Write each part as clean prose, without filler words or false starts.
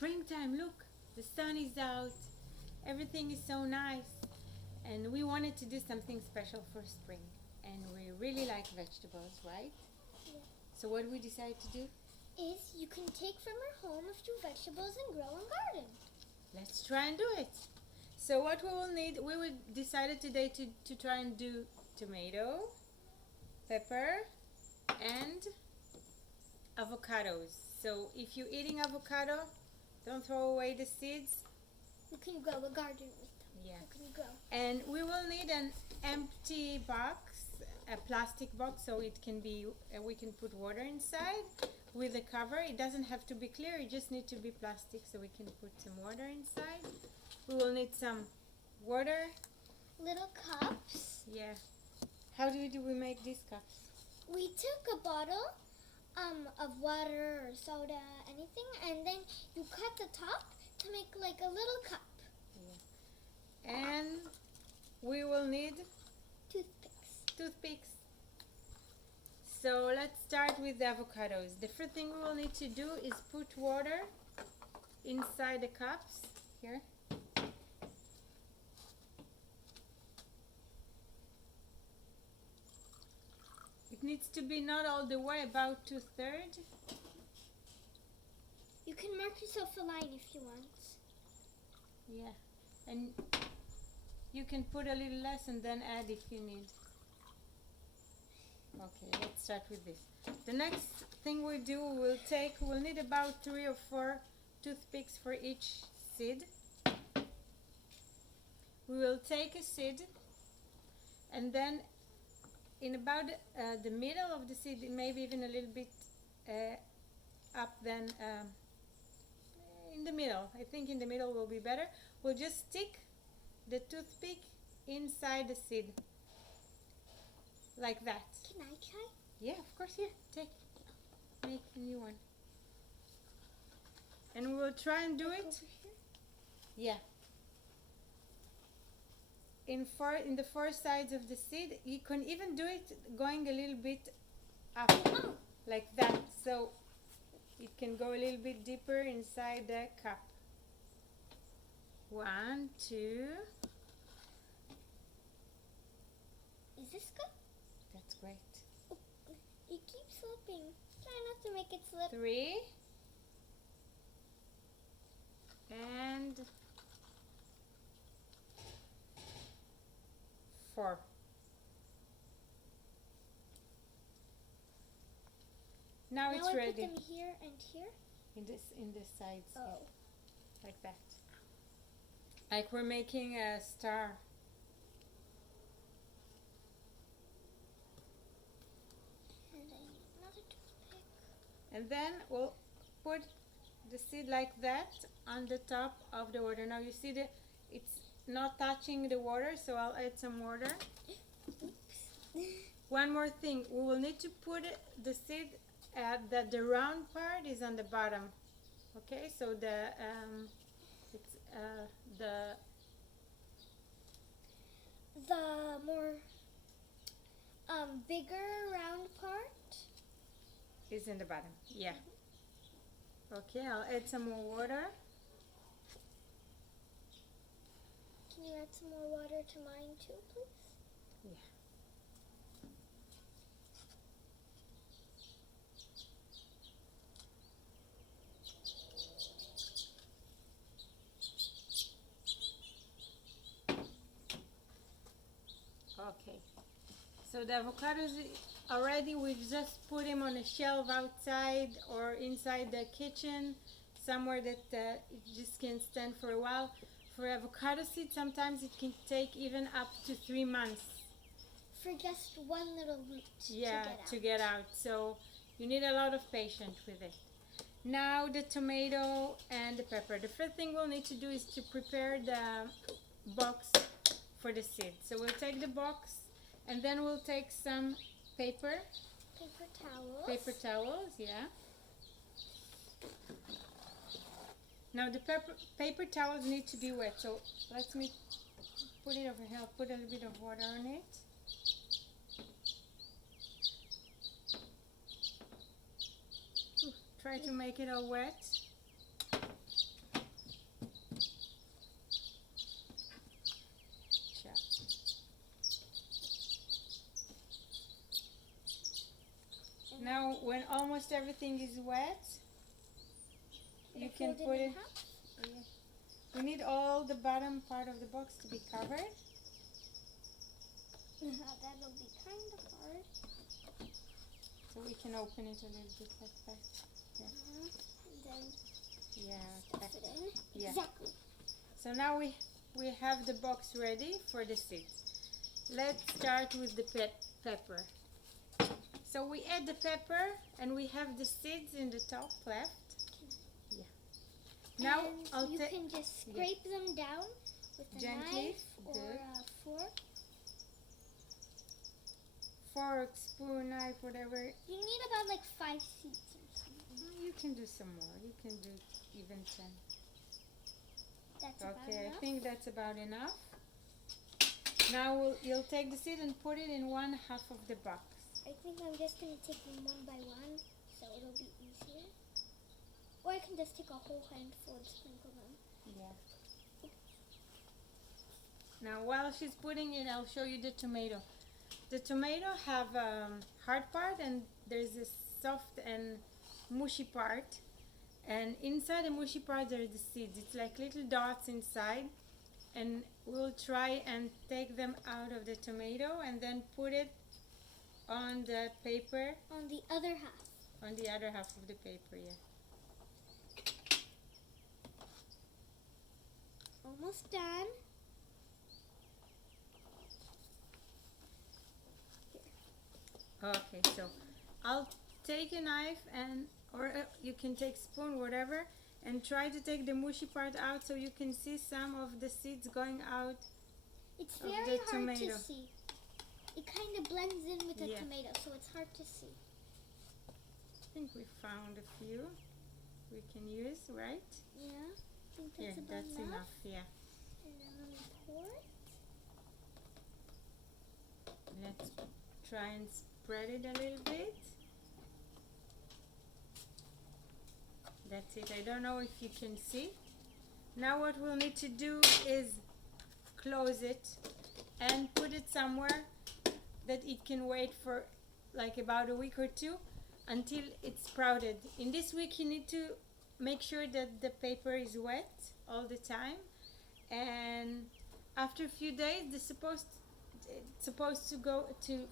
springtime. Look, the sun is out. Everything is so nice. And we wanted to do something special for spring. And we really like vegetables, right? Yeah. So what we decided to do? Is you can take from our home a few vegetables and grow a garden. Let's try and do it. So what we will need, decided today to try and do tomato, pepper, and avocados. So if you're eating avocado, don't throw away the seeds. You can grow a garden with them. Yeah. You can grow. And we will need an empty box, a plastic box, so it can be, we can put water inside with a cover. It doesn't have to be clear, it just needs to be plastic so we can put some water inside. We will need some water. Little cups. Yeah. How do we make these cups? We took a bottle of water or soda, anything, and then you cut the top to make like a little cup. And we will need Toothpicks. So let's start with the avocados. The first thing we will need to do is put water inside the cups here. It needs to be not all the way, about 2/3. You can mark yourself a line if you want. Yeah, and you can put a little less and then add if you need. Okay, let's start with this. The next thing we do, we'll need about 3 or 4 toothpicks for each seed. We will take a seed, and then in about the middle of the seed, maybe even a little bit up, then in the middle. I think in the middle will be better. We'll just stick the toothpick inside the seed, like that. Can I try? Yeah, of course. Here, make a new one. And we will try and do it. Over here? Yeah. In the 4 sides of the seed, you can even do it going a little bit up, Oh. like that. So it can go a little bit deeper inside the cup. 1, 2. Is this good? That's great. It keeps slipping. Try not to make it slip. 3. And 4. Now it's I ready. put them here and here. In this sides, Oh. here, like that. Like we're making a star. And I need another toothpick. And then we'll put the seed like that on the top of the water. Now you see it's not touching the water, so I'll add some water. One more thing, we will need to put the seed that the round part is on the bottom. Okay, so The more bigger round part is in the bottom. Yeah. Okay, I'll add some more water. Can you add some more water to mine too, please? Yeah. Okay. So the avocados already, we've just put them on a shelf outside or inside the kitchen, somewhere that it just can stand for a while. For avocado seeds, sometimes it can take even up to 3 months. For just one little root To get out. So you need a lot of patience with it. Now the tomato and the pepper. The first thing we'll need to do is to prepare the box for the seed. So we'll take the box, and then we'll take some paper towels, yeah. Now the paper towels need to be wet, so let me put it over here. I'll put a little bit of water on it. Try to make it all wet. Now, when almost everything is wet, you can Fold put in it. half. Yeah. We need all the bottom part of the box to be covered. That'll be kind of hard. So we can open it a little bit like that. And then Yeah. stuff Okay. it in. Yeah. Exactly. So now we have the box ready for the seeds. Let's start with the pepper. So we add the pepper and we have the seeds in the top left. Yeah. Now and I'll you take can just scrape them down with a Gently. knife or Good. a fork. fork, spoon, knife, whatever. You need about like 5 seeds or something. You can do some more. You can do even 10. That's about Okay, I enough. think that's about enough. Now you'll take the seed and put it in one half of the box. I think I'm just going to take them one by one so it'll be easier. Or I can just take a whole handful and sprinkle them. Yeah. Now while she's putting it, I'll show you the tomato. The tomato have hard part and there's a soft and mushy part. And inside the mushy part there are the seeds. It's like little dots inside. And we'll try and take them out of the tomato and then put it on the paper. On the other half. On the other half of the paper, yeah. Almost done. Okay, so I'll take a knife and or you can take spoon, whatever, and try to take the mushy part out so you can see some of the seeds going out. It's Of very the hard tomato. to see. It kind of blends in with the Yeah. tomato, so it's hard to see. I think we found a few we can use, right? Yeah, I think Yeah, that's about that's enough. Yeah. And then let me pour it. Let's try and spread it a little bit. That's it. I don't know if you can see. Now what we'll need to do is close it and put it somewhere that it can wait for like about a week or two until it's sprouted. In this week you need to make sure that the paper is wet all the time, and after a few days it's supposed to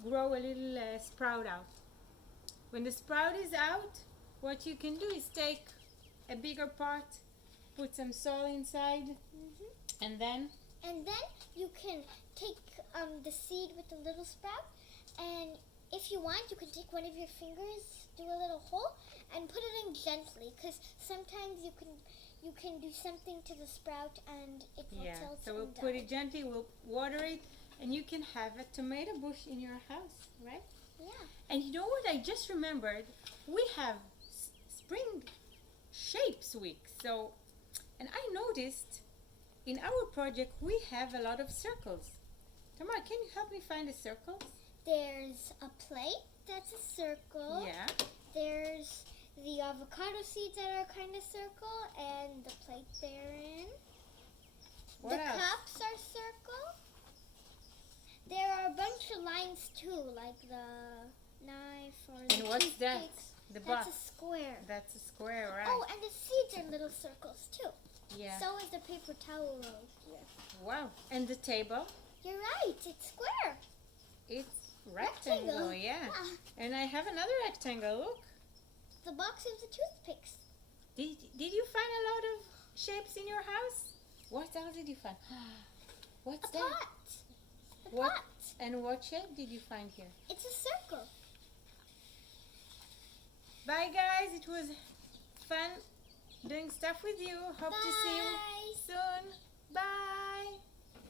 grow a little sprout out. When the sprout is out, what you can do is take a bigger pot, put some soil inside, and then And then you can take the seed with the little sprout, and if you want, you can take one of your fingers, do a little hole, and put it in gently, because sometimes you can do something to the sprout and it will yeah, tilt so we'll and put die. it gently, we'll water it, and you can have a tomato bush in your house, right? Yeah. And you know what I just remembered? We have Spring Shapes Week. So, and I noticed in our project we have a lot of circles. Tamara, can you help me find the circles? There's a plate that's a circle. Yeah. There's the avocado seeds that are kind of circle, and the plate they're in. What The else? cups are circle. There are a bunch of lines too, like the knife or the And what's that? toothpicks. The That's box. a square. That's a square, right? Oh, and the seeds are little circles too. Yeah. So is the paper towel roll here. Wow. And the table? You're right, it's square. It's rectangle, yeah. And I have another rectangle. Look. The box is the toothpicks. Did you find a lot of shapes in your house? What else did you find? What's A that? pot. A What? pot. And what shape did you find here? It's a circle. Bye guys, it was fun doing stuff with you. Hope to see you Bye. soon. Bye.